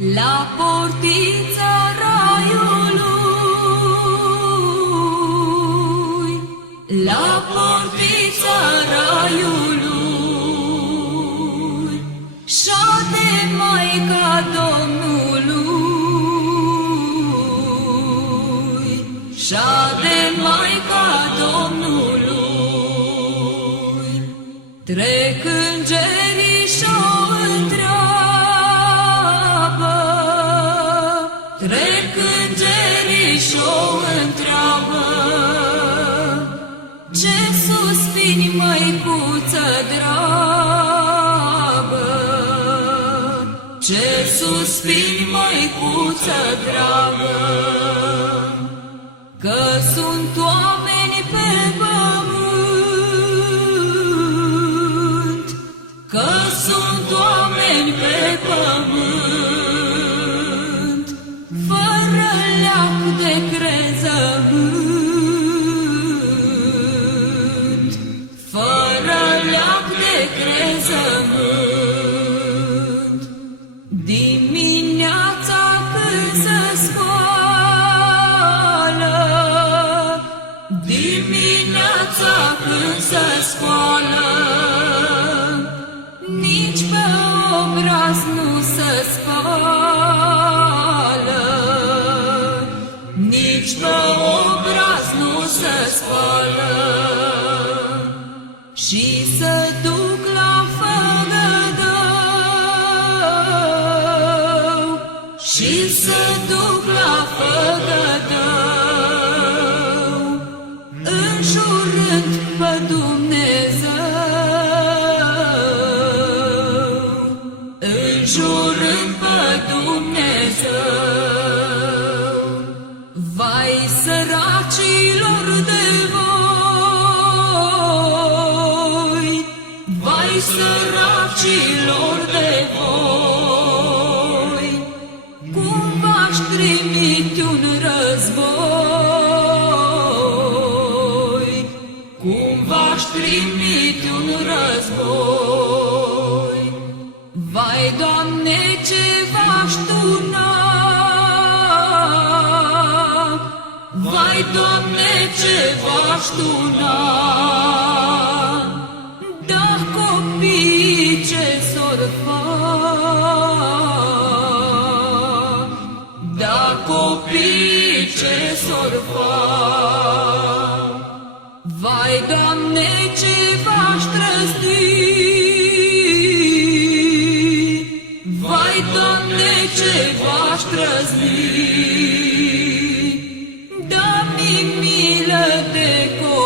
La portița raiului, la portița raiului, șade Maica Domnului, șade Maica Domnului. Trec îngerii și-o întreabă, trec îngerii și-o întreabă, ce suspini, măicuță dragă, ce suspini, măicuță dragă, că sunt oameni pe pământ, că sunt oameni pe pământ, fără leac de crezământ, fără leac de crezământ. Dimineața când se scoală, dimineața când se scoală, nici pe obraz nu se spală, nici pe obraz nu se spală, și se duc la Făgădău, și se duc la Făgădău, înjurând pe Dumnezeu, înjurând pe Dumnezeu. Vai săracilor de voi, vai săracilor de voi, cum v-aș trimite un război, cum v-aș trimite un război. Vai, Doamne, ce v-aș tuna, vai, Doamne, ce v-aș tuna, da copii ce s-or fac, da copii ce s-or fac. Vai, Doamne, ce v-aș trăzni, vai, Doamne, ce v-aș trăzni, da-mi milă de copii.